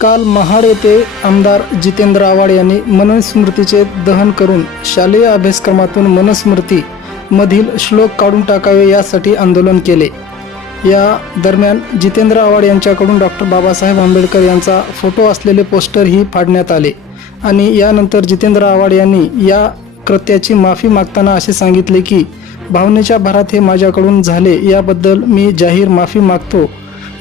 काल महाड येथे आमदार जितेंद्र आव्हाड यांनी मनस्मृतीचे दहन करून शालेय अभ्यासक्रमातून मनस्मृती मधील श्लोक काढून टाकावे यासाठी आंदोलन केले. या दरम्यान जितेंद्र आव्हाड यांच्याकडून डॉक्टर बाबासाहेब आंबेडकर यांचा फोटो असलेले पोस्टरही फाडण्यात आले आणि यानंतर जितेंद्र आव्हाड यांनी या कृत्याची माफी मागताना असे सांगितले की भावनेच्या भरात हे माझ्याकडून झाले याबद्दल मी जाहीर माफी मागतो.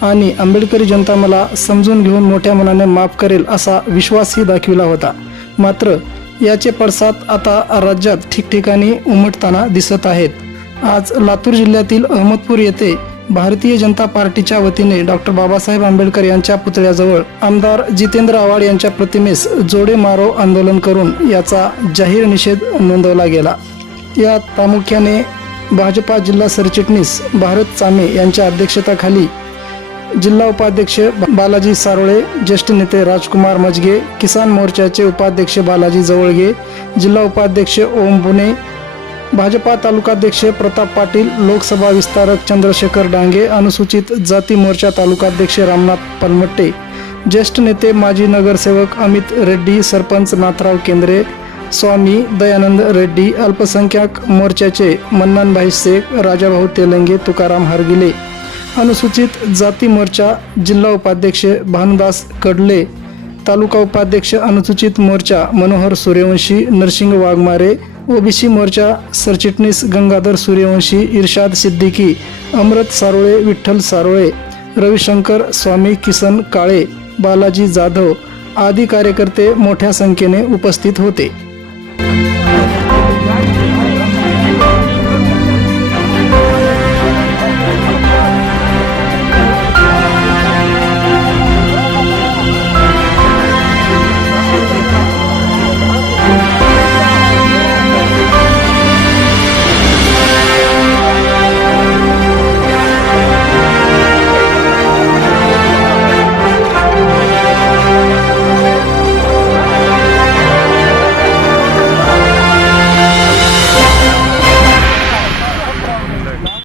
आणि आंबेडकरी जनता मला समजून घेऊन मोठ्या मनाने माफ करेल असा विश्वासही दाखविला होता. मात्र याचे पडसाद आता राज्यात ठिकठिकाणी उमटताना दिसत आहेत. आज लातूर जिल्ह्यातील अहमदपूर येथे भारतीय जनता पार्टीच्या वतीने डॉक्टर बाबासाहेब आंबेडकर यांच्या पुतळ्याजवळ आमदार जितेंद्र आव्हाड यांच्या प्रतिमेस जोडे मारो आंदोलन करून याचा जाहीर निषेध नोंदवला गेला. यात प्रामुख्याने भाजपा जिल्हा सरचिटणीस भारत चामे यांच्या अध्यक्षतेखाली जिल्हा उपाध्यक्ष बालाजी सारोळे ज्येष्ठ नेते राजकुमार मजगे किसान मोर्चाचे उपाध्यक्ष बालाजी जवळगे जिल्हा उपाध्यक्ष ओम पुणे भाजपा तालुकाध्यक्ष प्रताप पाटील लोकसभा विस्तारक चंद्रशेखर डांगे अनुसूचित जाती मोर्चा तालुकाध्यक्ष रामनाथ पलमट्टे ज्येष्ठ नेते माजी नगरसेवक अमित रेड्डी सरपंच नाथराव केंद्रे स्वामी दयानंद रेड्डी अल्पसंख्याक मोर्चाचे मन्नानभाई शेख राजाभाऊ तेलंगे तुकाराम हरगिले अनुसूचित जाती मोर्चा जिल्हा उपाध्यक्ष भानुदास कडले तालुका उपाध्यक्ष अनुसूचित मोर्चा मनोहर सूर्यवंशी नरसिंग वाघमारे ओबीसी मोर्चा सरचिटणीस गंगाधर सूर्यवंशी इर्शाद सिद्दीकी अमृत सारोळे विठ्ठल सारोळे रविशंकर स्वामी किसन काळे बालाजी जाधव आदी कार्यकर्ते मोठ्या संख्येने उपस्थित होते.